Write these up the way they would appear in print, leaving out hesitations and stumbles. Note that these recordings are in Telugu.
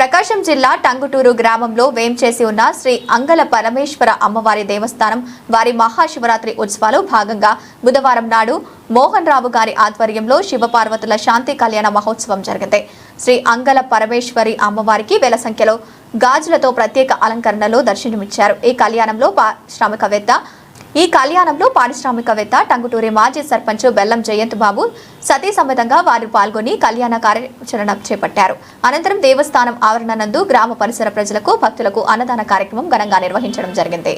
ప్రకాశం జిల్లా టంగుటూరు గ్రామంలో వేంచేసి ఉన్న శ్రీ అంగల పరమేశ్వర అమ్మవారి దేవస్థానం వారి మహాశివరాత్రి ఉత్సవాలు భాగంగా బుధవారం నాడు మోహన్ రావు గారి ఆధ్వర్యంలో శివపార్వతుల శాంతి కళ్యాణ మహోత్సవం జరిగింది. శ్రీ అంగల పరమేశ్వరి అమ్మవారికి వేల సంఖ్యలో గాజులతో ప్రత్యేక అలంకరణలో దర్శనమిచ్చారు. ఈ కళ్యాణంలో పారిశ్రామికవేత్త టంగుటూరి మాజీ సర్పంచ్ బెల్లం జయంత్ బాబు సతీ సమేతంగా వారు పాల్గొని కళ్యాణ కార్యాచరణ చేపట్టారు. అనంతరం దేవస్థానం ఆవరణ నందు గ్రామ పరిసర ప్రజలకు భక్తులకు అన్నదాన కార్యక్రమం ఘనంగా నిర్వహించడం జరిగింది.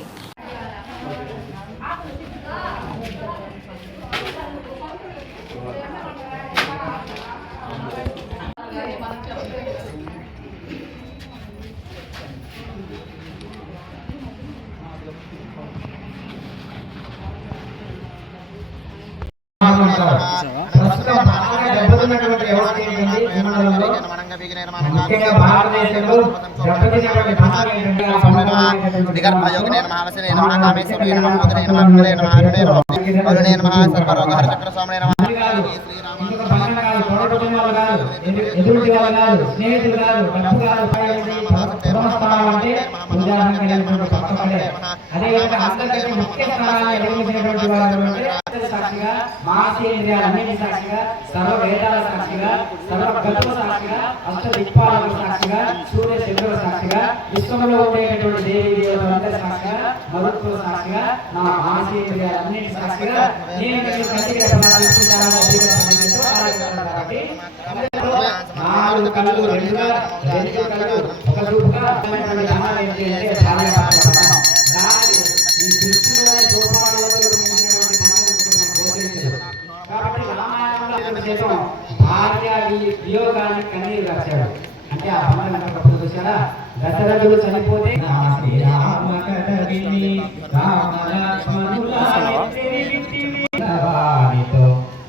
మహాశేంద్రియాలన్నిటి సాక్షిగా, సర్వ వేదాల సాక్షిగా, సర్వ గల్ప సాక్షిగా, అష్ట దిక్పాలకు సాక్షిగా, సూర్య చంద్రుల సాక్షిగా, విశ్వంలో ఉండేటటువంటి దేవి దేవతలందరి సాక్షిగా, మరుత్వ సాక్షిగా, నా మహాశేంద్రియాలన్నిటి సాక్షిగా నేను మీకు ప్రతిగా నాలుగు కళ్ళు రెండుగా, రెండు కళ్ళు ఒక చూపుగా ఈ దృష్టిలోనే భార్య వియోగాన్ని కన్నీరు రాశాడు. అంటే ఆ అమ్మాయి చూసారా, దశరథుడు చనిపోతే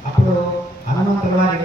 అప్పుడు హనుమంతుడు వారి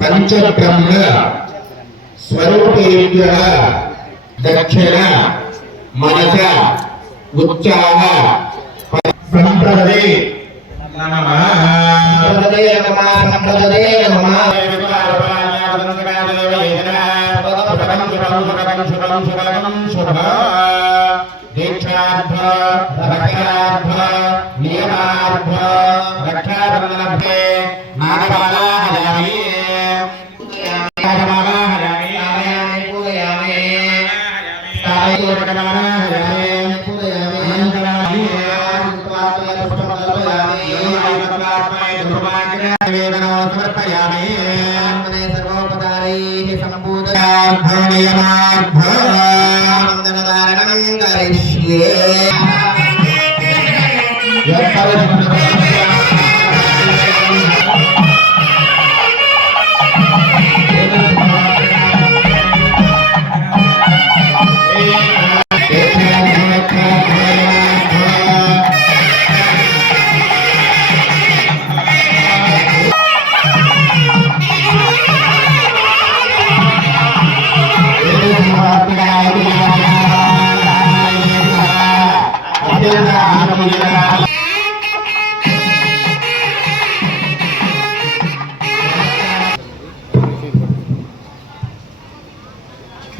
పంచబ్రహ్మ స్వరూపేభ్య దక్షిణ మనస ఉచ్చాహ సంప్రదే నమః సంప్రదే నమః సంప్రదే నమః దీక్షార్థ రక్షార్థ నియమార్థ రక్షార్థ మానవాళాహయామి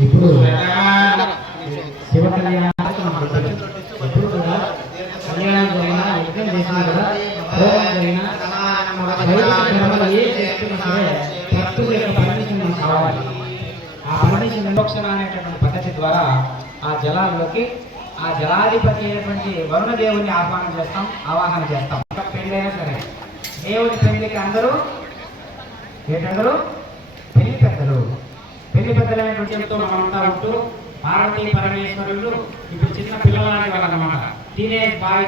ఇప్పుడు శివ కళ్యాణం ఎప్పుడు కూడా కళ్యాణం జరిగినా యజ్ఞం చేసినా కూడా హోమం జరిగినా ఏ చేస్తున్నా సరే భక్తుల యొక్క పర్మిషన్ మనకు కావాలి. ఆ పర్మిషన్ విమోక్షణ అనేటటువంటి పద్ధతి ద్వారా ఆ జలాల్లోకి ఆ జలాధిపతి అయినటువంటి వరుణ దేవుని ఆవాహన చేస్తాం. పెళ్ళైనా సరే దేవుని పెళ్లికి అందరూ ఏంటందరూ పెళ్లి పెద్దలు పెద్దలైనటువంటి మనం అంతా ఉంటూ పార్వతీ పరమేశ్వరులు ఇప్పుడు చిన్న పిల్లలాంటి వాళ్ళు అన్నమాట. టీనేజ్ బాయ్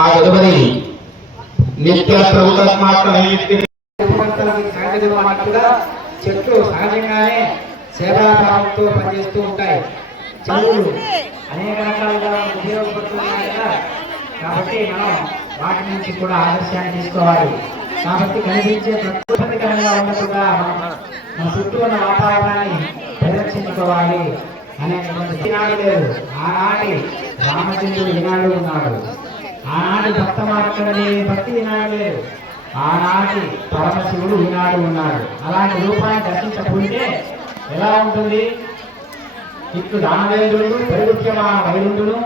ఆ తదుపరి నిత్య చెట్లు సహజంగానే సేవాభావంతో పనిచేస్తూ ఉంటాయి. చెరువులు అనేక రకాలుగా ఉపయోగపడుతున్నాయి కదా, కాబట్టి మనం వాటి నుంచి కూడా ఆదర్శాన్ని తీసుకోవాలి. కాబట్టి కనిపించే ప్రకృతికరంగా ఉండకుండా మన చుట్టూ ఉన్న వాతావరణాన్ని పరిరక్షించుకోవాలి అనేటువంటి ఈనాడు లేదు. ఆనాటి రామచంద్రుడు ఈనాడు ఉన్నాడు, ఆనాటి భక్త మార్గంలో భక్తి ఈనాడు లేదు, ఆనాటి పరమశివుడు ఈనాడు ఉన్నాడు. అలాంటి రూపాన్ని దర్శించకుంటే ఎలా ఉంటుంది? ఇట్లు దానవేంద్రుడు వైరుధ్యమాన వైరుండును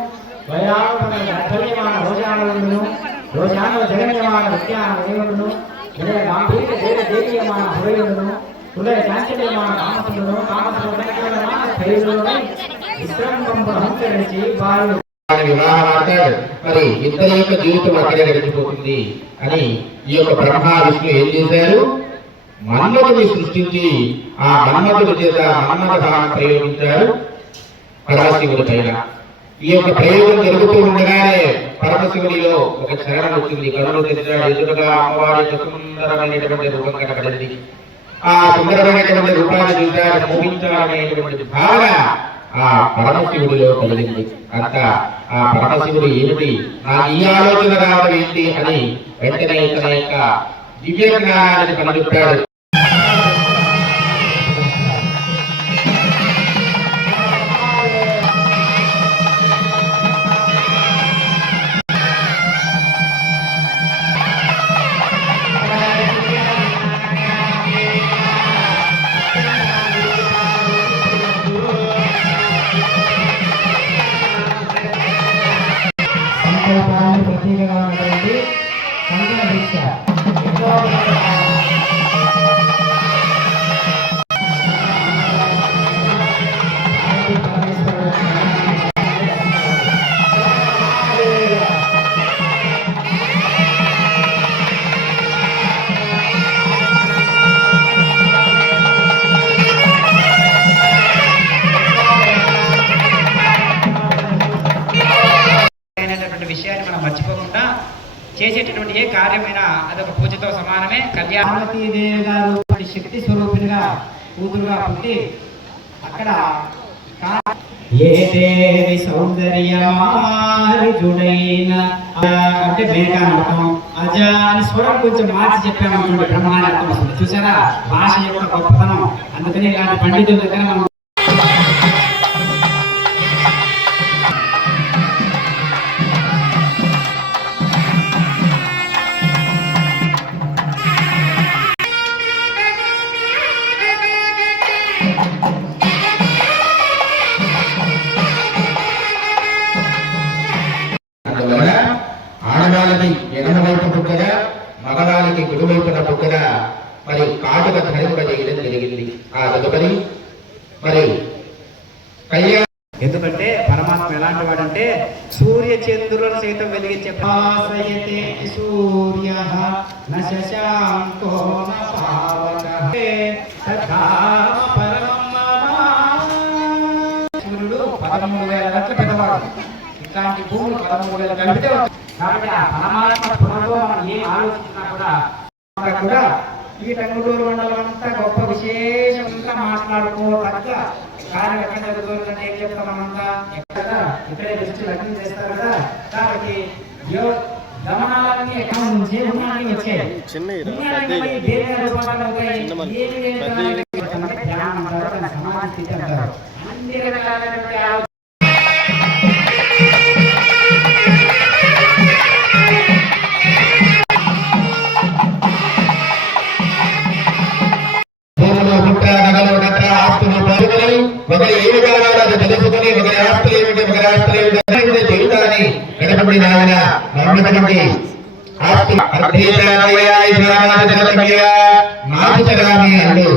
వైరాగర్ధన్యమాన రోజానుండును రోజాను జగన్యమాన విజ్ఞాన వైరుండును హృదయ గాంభీర్య దేవీయమాన హృదయుడును హృదయ చాంచల్యమాన కామసుడును కామసుడున ధైర్యుడునై విశ్రాంతంబు హంకరించి బాలుడు మరి ఇద్దరి యొక్క జీవితం అక్కడే గడిచిపోతుంది అని ఈ యొక్క బ్రహ్మ విష్ణు ఏం చేశారు? మన్మథుడిని సృష్టించి ఆ మన్మథుడి చేత మన్మథాన్ని ప్రయోగించారు పరమశివుడి పైన. ఈ యొక్క ప్రయోగం జరుగుతూ ఉండగానే పరమశివుడిలో ఒక చరణం వచ్చింది. కరుణ తెచ్చాడు, ఎదురుగా అమ్మవారి సుందరమైనటువంటి రూపం కనబడింది. ఆ సుందరమైనటువంటి రూపాన్ని చూశాడు, మోహించాలనేటువంటి భావన ఆ పరమశివుడిలో కలిగింది. అంత ఆ పరమశివుడు ఏమిటి, నాకు ఈ ఆలోచన రావడం ఏంటి అని వెంటనే తన యొక్క దివ్య జ్ఞానాన్ని పనిచెప్పాడు. ప్రత్యేకంగా ఉన్నటువంటి సంకల్ప దీక్ష చేసేటటువంటి ఏ కార్యమైనా అదొక పూజతో సమానమే. పార్వతీదేవి గారు శక్తి స్వరూపినిగా కూతురుగా పుట్టి అక్కడ ఏ దేవి సౌందర్యమారిజుడైన అంటే మేఘ అర్థం అజ అని స్వరం కొంచెం మార్చి చెప్పామనుకోండి బ్రహ్మాండ అర్థం వస్తుంది. చూసారా భాష యొక్క గొప్పతనం. అందుకని ఇలాంటి పండితుల దగ్గర మనం ఆడవాళ్ళకి ఎడమవైపు బుగ్గగా మగవాళ్ళకి కుడివైపున బుగ్గగా మరి కాటుక ధరింప చేయడం జరిగింది. ఆ తదుపరి మరి కళ్యాణ ఎందుకంటే పరమాత్మ ఎలాంటి వాడంటే సూర్య చంద్రులను సైతం వెలిగించే సూర్య సూర్యుడు 13,000 రెట్లు పెద్దవాడు. ఇట్లాంటి భూములు 13,000 కలిపితే కాబట్టి ఆ పరమాత్మ స్పృహతో మనం ఏం ఆలోచించినా కూడా ఈ టంగుటూరు మండలం అంతా గొప్ప విశేషంగా మాట్లాడుకోదగ్గ కార్యం ఎక్కడ జరుగుతుందంటే ఏం చెప్తాం మనంతా ఇక్కడే దృష్టి లగ్నం చేస్తారు కదా. కాబట్టి గమనాలన్నీ ఎక్కడ నుంచి ఉన్నాన్ని వచ్చాయి సమాధి స్థితి అంటారు. అన్ని రకాలైనటువంటి ఒకరి ఏమి కావాలో అది తెలుసుకుని ఒకరి ఆస్తులు ఏమిటి ఒకరి ఆస్తులు ఏమిటి జీవితాన్ని గడపబడి నాయన నమ్మకం ఆస్తి అంటూ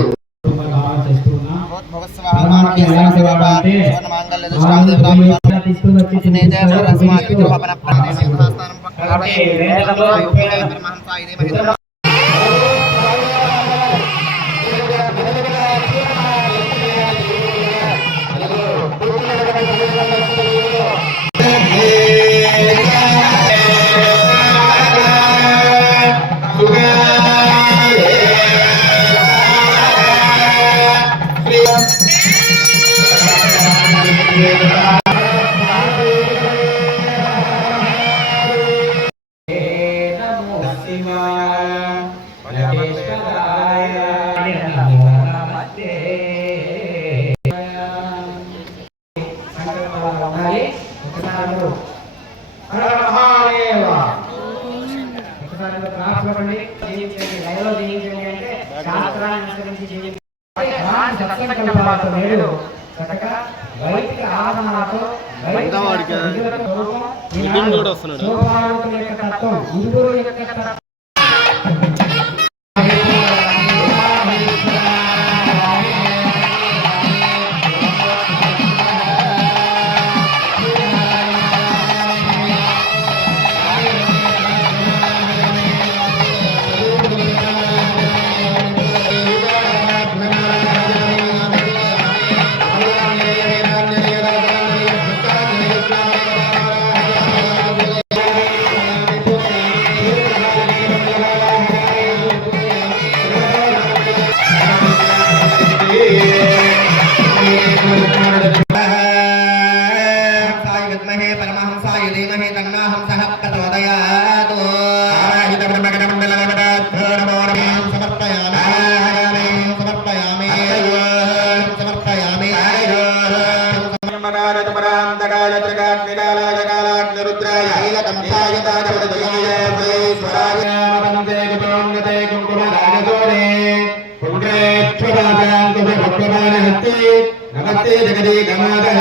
नमस्ते जगदे गमादः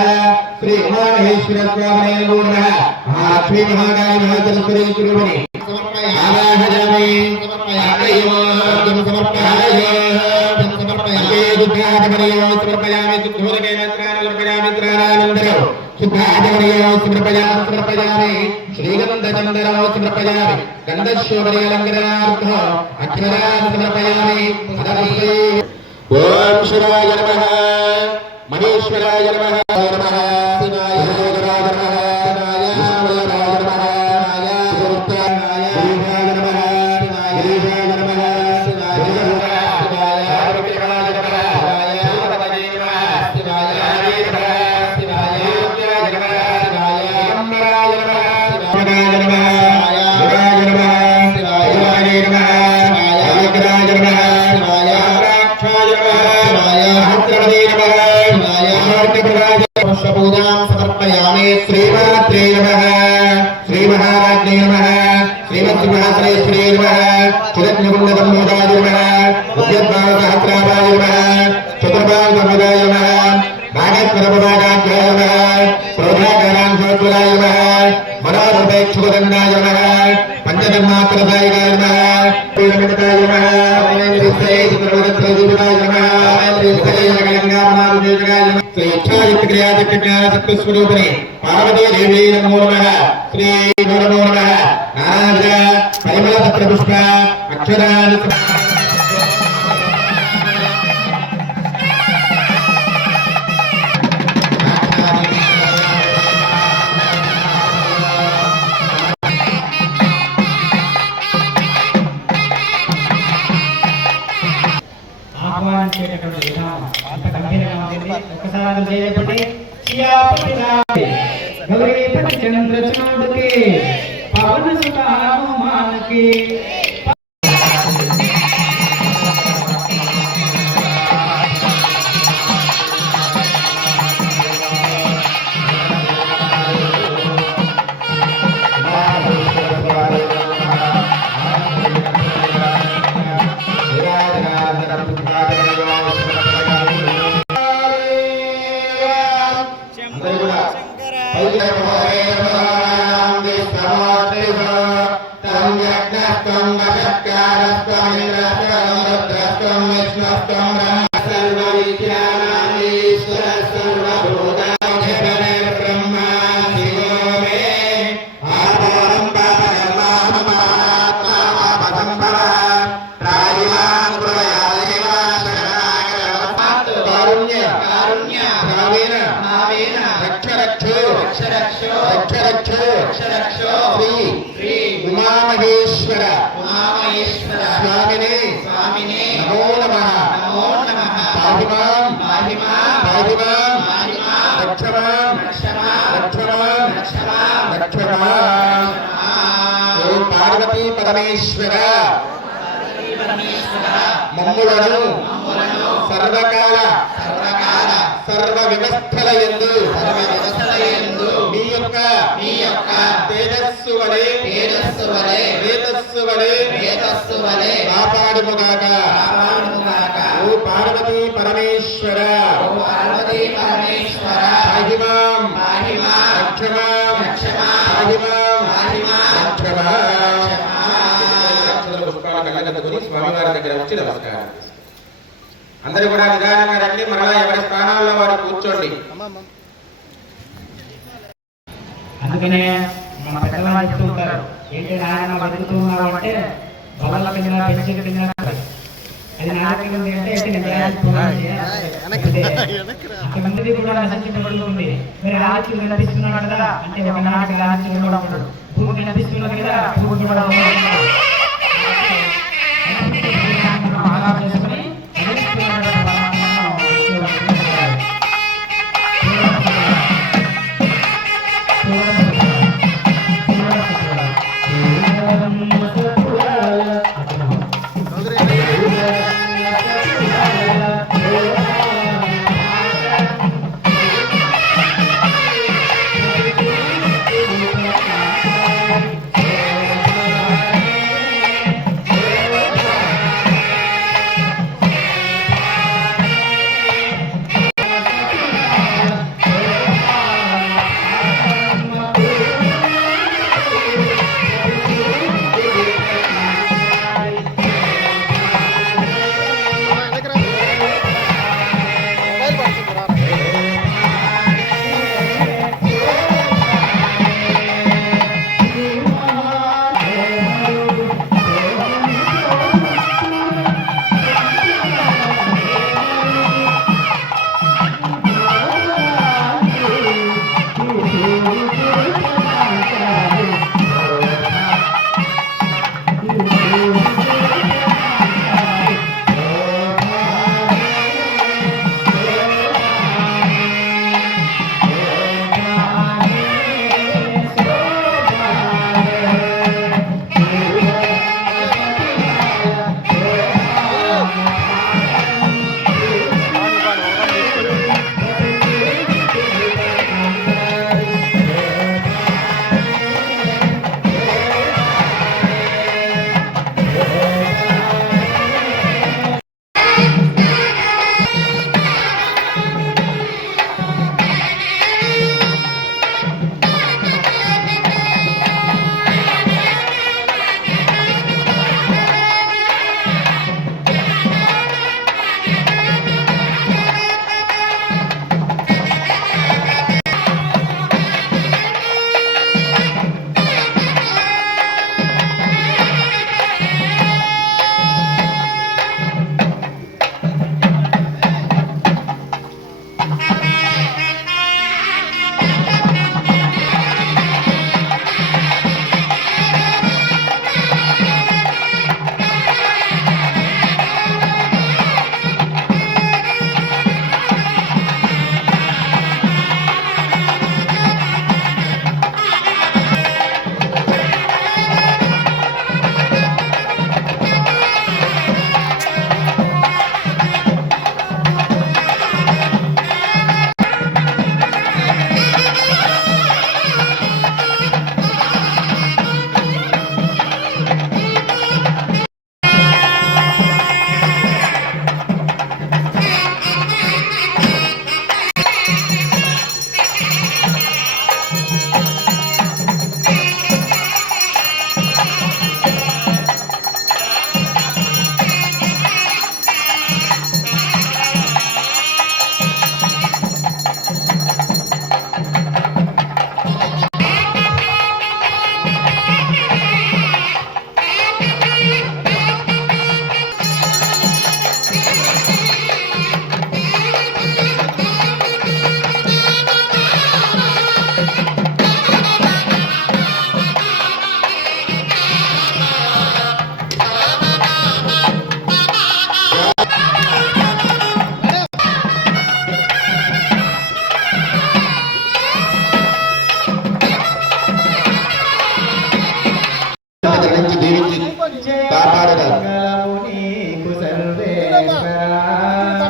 श्री उमामहेश्वर स्वामिने नमो नमः श्री महाकाय महाचरस्वती कुरुमणि आवाहयामि समर्पयामि समर्पयामि शुद्धोदके मंत्रान् समर्पयामि त्राणानन्दरो शुद्धाचमनीयो समर्पयामि श्रीगन्धचन्दनो समर्पयामि गन्धशोभनीयलङ्करणार्थः अक्षरान् समर्पयामि ओम शिवाय नमः महेश्वराय नमः नमः शिवाय नमः नमः शिवाय नमः स्वरूपिणी पार्वती देवी नमो नमः श्री नमो नमः नारायण परिमल पत्र पुष्प अक्षराणि ఆహ్వానించేటటువంటి విధానం అంత గంభీరంగా ఉంటుంది. ఒకసారి చేయబట్టి సియాపతిరావి గౌరీపతి చంద్రచూడుకి పవన సుత హనుమానికి పార్వతీ పరమేశ్వర మమ్ములను సర్వకాల సర్వ వ్యవస్థల యందు మీ యొక్క తేజస్సు వలె కాపాడుముగాక. ఓ పార్వతీ పరమేశ్వర మహిమాం రక్షమాం స్వామివారి దగ్గర వచ్చి నమస్కారం. అందరూ కూడా నిదానంగా రండి. మరలా ఎవరి స్థానాల్లో వారు కూర్చోండి. అందుకనే మన పెద్దవాళ్ళు చెప్తూ ఉంటారు, ఏంటి నాయన బతుకుతున్నావు అంటే బల్ల కింద పెంచి కింద అది నాయకులు ఉంది అంటే అంతమంది కూడా సంచిపడుతుంది. మరి ఆలోచన కనిపిస్తున్నాడు కదా అంటే ఒక నాటి ఆలోచన కూడా ఉన్నాడు. భూమి కనిపిస్తున్నది కదా భూమి కూడా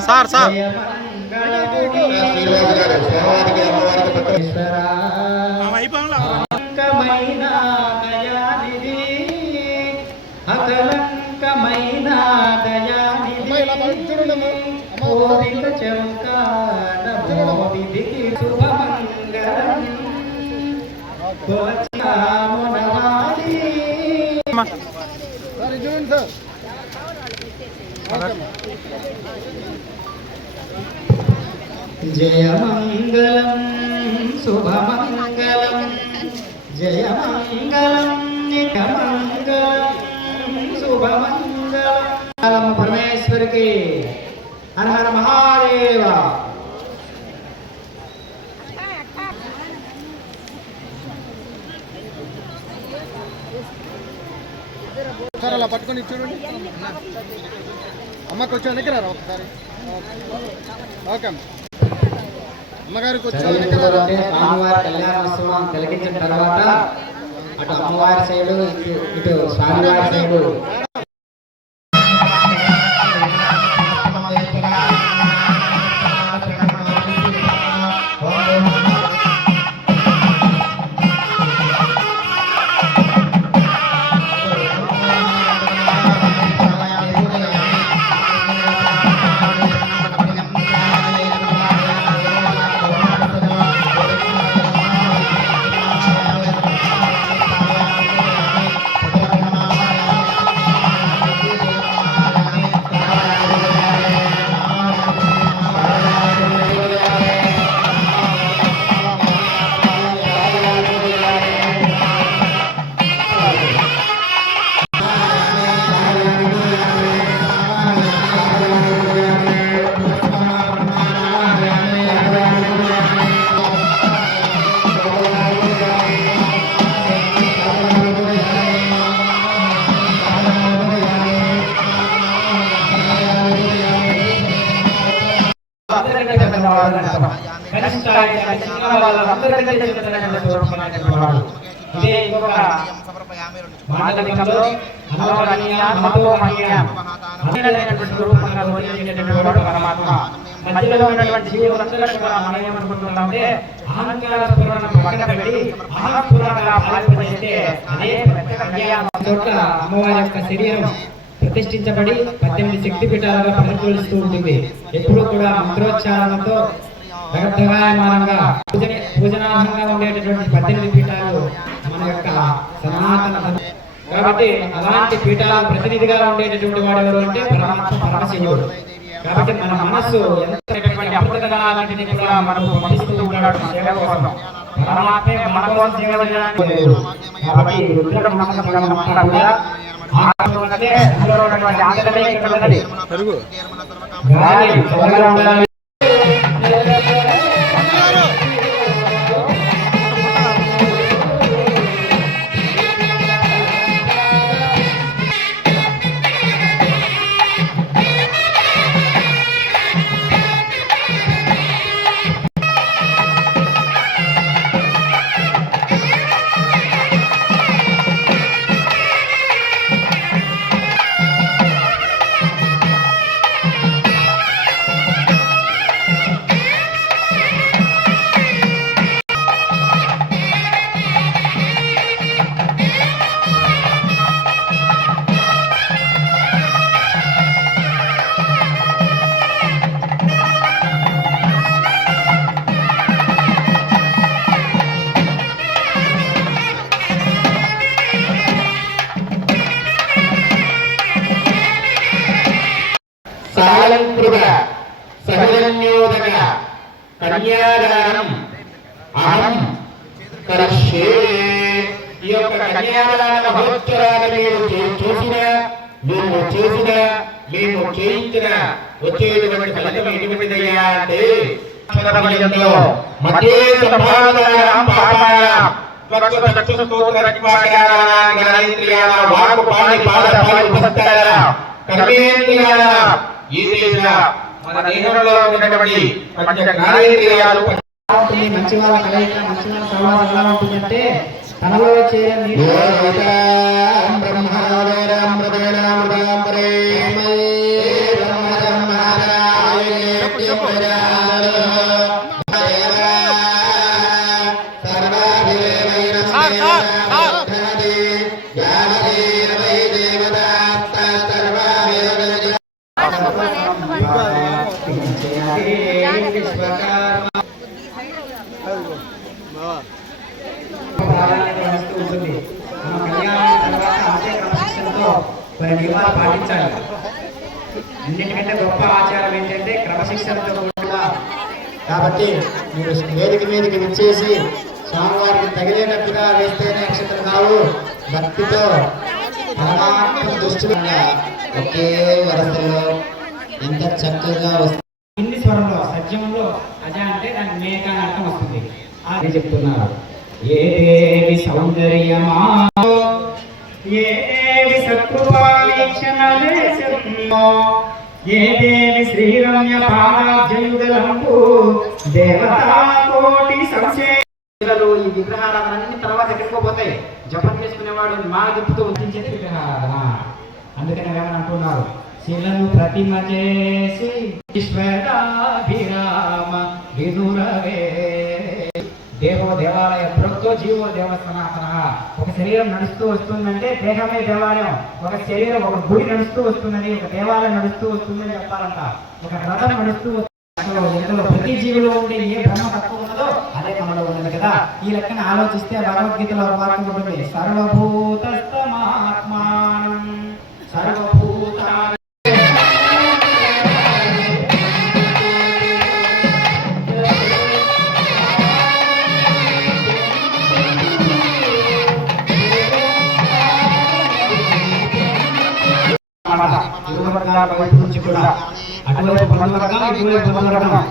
సార్ సార్ అకలంకమైన దయానిధి చౌకానమోదికి శుభమంగళం కొలచామునవారి జయమంగళం శుభమంగళం జయమంగళం నిత్యమంగళం శుభమంగళం పరమేశ్వరికి హర హర మహాదేవ. సార్ అలా పట్టుకొని చూడండి. అమ్మకి వచ్చి వెనక్కి రారా ఒకసారి. ఓకే అమ్మగారికి వచ్చి వెనక్కి రారా. స్వామివారి కళ్యాణోత్సవం కలిగించిన తర్వాత అటు అమ్మవారి సైడు ఇటు స్వామివారి సైడు ఇదే ఇంకొక మానవికంలో స్వరూపంగా గోచరించేటటువంటి వాడు పరమాత్మ. మధ్యలో ఉన్నటువంటి జీవులందరూ కూడా మనం ఏమనుకుంటున్నామంటే అహంకార స్ఫురణ పక్కన పెట్టి అహంస్ఫురణగా పాల్పడితే అదే చోట్ల అమ్మవారి యొక్క శరీరం ప్రతిష్ఠించబడి 18 శక్తిపీఠాలుగా ప్రతిఫలిస్తూ ఉంటుంది. ఎప్పుడు కూడా మంత్రోచ్చారణతో జగద్భగాయమానంగా పూజనార్హంగా ఉండేటటువంటి 18 పీఠాలు మన యొక్క సనాతన. కాబట్టి అలాంటి పీఠాల ప్రతినిధిగా ఉండేటటువంటి వాడు ఎవరు అంటే పరమాత్మ పరమశివుడు. కాబట్టి మన మనస్సు ఎంత అమృతగాలన్నింటినీ కూడా మనకు పంపిస్తూ ఉన్నాడు సేవ కోసం. పరమాత్మే మన కోసం సేవ చేయడానికి లేదు. కాబట్టి రుద్ర బ్రహ్మమంతా కూడా ఆనందమే అందులో ఉన్నటువంటి ఆనందమే ఇక్కడ ఉన్నది. గాలి చల్లగా ఉండాలి. సాలంకృత సహజన్యోదక కన్యాదానం అహం కరిష్యే. ఈ యొక్క కన్యాదాన మహోత్సవాన్ని మీరు చేసిన మేము చేయించిన వచ్చేటువంటి ఫలితం ఎటువంటిదయ్యా అంటే మధ్యే సంభావనాయాం పాపాయాం మంచి వాళ్ళ కలయిక మంచి వాళ్ళ సమాజం ఎలా ఉంటుందంటే తనలో చేరే నియమాలు పాటించాలి. అన్నిటికంటే గొప్ప ఆచారం ఏంటంటే క్రమశిక్షణతో కూడిన. కాబట్టి మీరు వేదిక మీదకి విచ్చేసి స్వామివారికి తగిలేటట్టుగా వేస్తేనే అక్షతలు కావు. భక్తితో పరమాత్మ దృష్టిగా ఒకే వరసలో ఎంత చక్కగా వస్తుంది. హిందీ స్వరంలో సత్యంలో అజ అంటే దానికి మేక అని అర్థం వస్తుంది. అది చెప్తున్నారు. ఏ దేవి సౌందర్యమా ఏ దేవి సత్కృపాక్షణలేశమో ఏ దేవి శ్రీరమ్య పాదాబ్జయుగలంబు దేవతా కోటి సంశయ. ఈ విగ్రహారాధనన్ని తర్వాత ఎక్కడిపోతాయి. జపం చేసుకునేవాడు మా దిప్పుతో ఉంచేది విగ్రహారాధన. అందుకని ఏమని అంటున్నారు, శిలను ప్రతిమ చేసి ఈశ్వరాభిరామ విదురవే. దేవో దేవాలయ భక్తో జీవో దేవ సనాతన. ఒక శరీరం నడుస్తూ వస్తుందంటే దేహమే దేవాలయం. ఒక శరీరం ఒక గుడి నడుస్తూ వస్తుందని, ఒక దేవాలయం నడుస్తూ వస్తుందని చెప్పాలంట. ఒక రథం నడుస్తూ ఇందులో ప్రతి జీవిలో ఉండే ఏ బ్రహ్మ తక్కువ ఉన్నదో అదే మనలో ఉన్నది కదా. ఈ లెక్కన ఆలోచిస్తే భగవద్గీతలో వాక్యం ఉంటుంది, సర్వభూతస్తమాత్మానం సర్వభూత. అటువైపు బంధువర్గం, ఇటువైపు బంధువర్గం.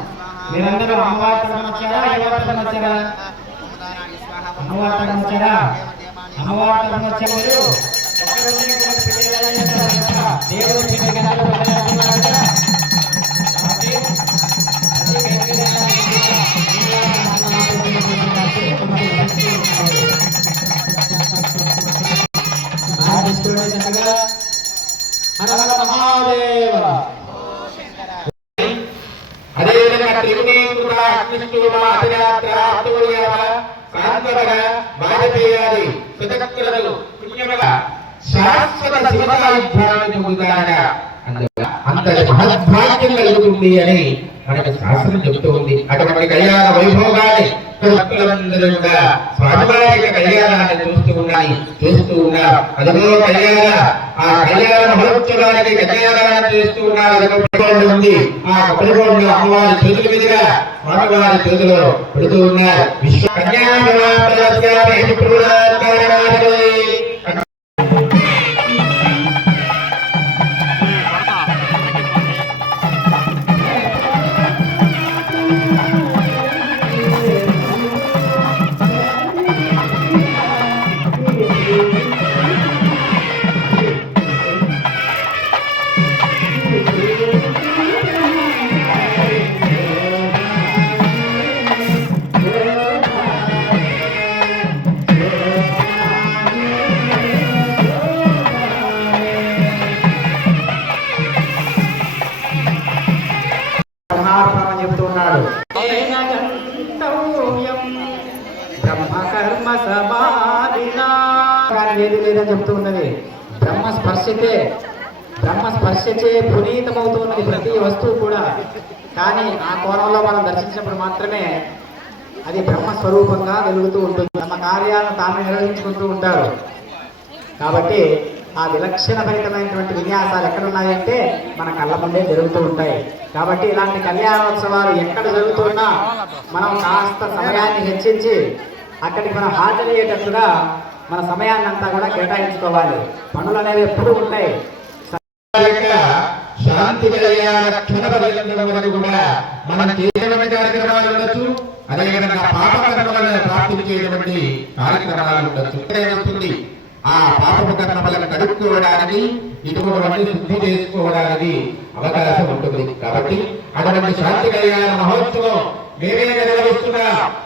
మీరందరూ అమ్మవారి తరఫున వచ్చారా, ఎవరి తరఫున వచ్చారా? అమ్మవారి తరఫున వచ్చారా? అమ్మవారి తరఫున వచ్చారు. దేవుడు అదేవిధంగా త్రిగుణీకృత అగ్నిష్టూమ అధిరాత్ర అతోయవ శాంతవగ వాజపేయాది సుతకృతలు పుణ్యవగ శాశ్వత శివతాయుధ్యాన్ని పొందుతారట. అంతటి మహద్భాగ్యం కలుగుతుంది అని మనకు శాస్త్రం చెబుతూ ఉంది. అటువంటి కళ్యాణ వైభోగాన్ని భక్తులందరూ కూడా స్వామివారి కళ్యాణాన్ని చూస్తూ ఉన్నారు. అదిగో ఆ కళ్యాణ మహోత్సవానికి కళ్యాణాన్ని చేస్తూ ఉన్నారు. ఉంది ఆ కొబ్బరిబోండు అమ్మవారి చేతుల మీదుగా స్వామివారి చేతిలో పెడుతూ ఉన్నారు. విశ్వ కళ్యాణ చెప్తున్నాడు. బ్రహ్మకర్మ సమాధినా ఏది లేదని చెప్తూ ఉన్నది. బ్రహ్మ స్పర్శచే పునీతమవుతున్నది ప్రతి వస్తువు కూడా. కానీ ఆ కోణంలో మనం దర్శించినప్పుడు మాత్రమే అది బ్రహ్మ స్వరూపంగా వెలుగుతూ ఉంటుంది. తమ కార్యాలను తాము నిర్వహించుకుంటూ ఉంటారు. కాబట్టి ఆ విలక్షణభరితమైనటువంటి విన్యాసాలు ఎక్కడున్నాయంటే మన కళ్ళ ముందే జరుగుతూ ఉంటాయి. కాబట్టి ఇలాంటి కళ్యాణోత్సవాలు ఎక్కడ జరుగుతున్నా మనం కాస్త సమయాన్ని హెచ్చించి అక్కడికి మనం హాజరయ్యేటట్టుగా మన సమయాన్ని అంతా కూడా కేటాయించుకోవాలి. పనులు అనేవి ఎప్పుడు ఉంటాయి. శాంతి కళ్యాణ కూడా మనం చేయటువంటి కార్యక్రమాలు ఉండొచ్చు. అదేవిధంగా పాపకర్మలను ప్రాప్తించేటువంటి కార్యక్రమాలు ఉండొచ్చు. ఆ పాపపు కర్మలను కడుక్కోవడానికి ఇటువంటి శుద్ధి చేసుకోవడానికి అవకాశం ఉంటుంది. కాబట్టి అటువంటి శాంతి కళ్యాణ మహోత్సవం మేమే నిర్వహిస్తున్నా.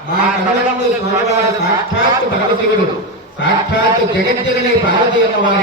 మా కళ్ళ ముందు స్వామివారి సాక్షాత్తు భగవశివుడు, సాక్షాత్తు జగజ్జనని పార్వతీ అమ్మవారి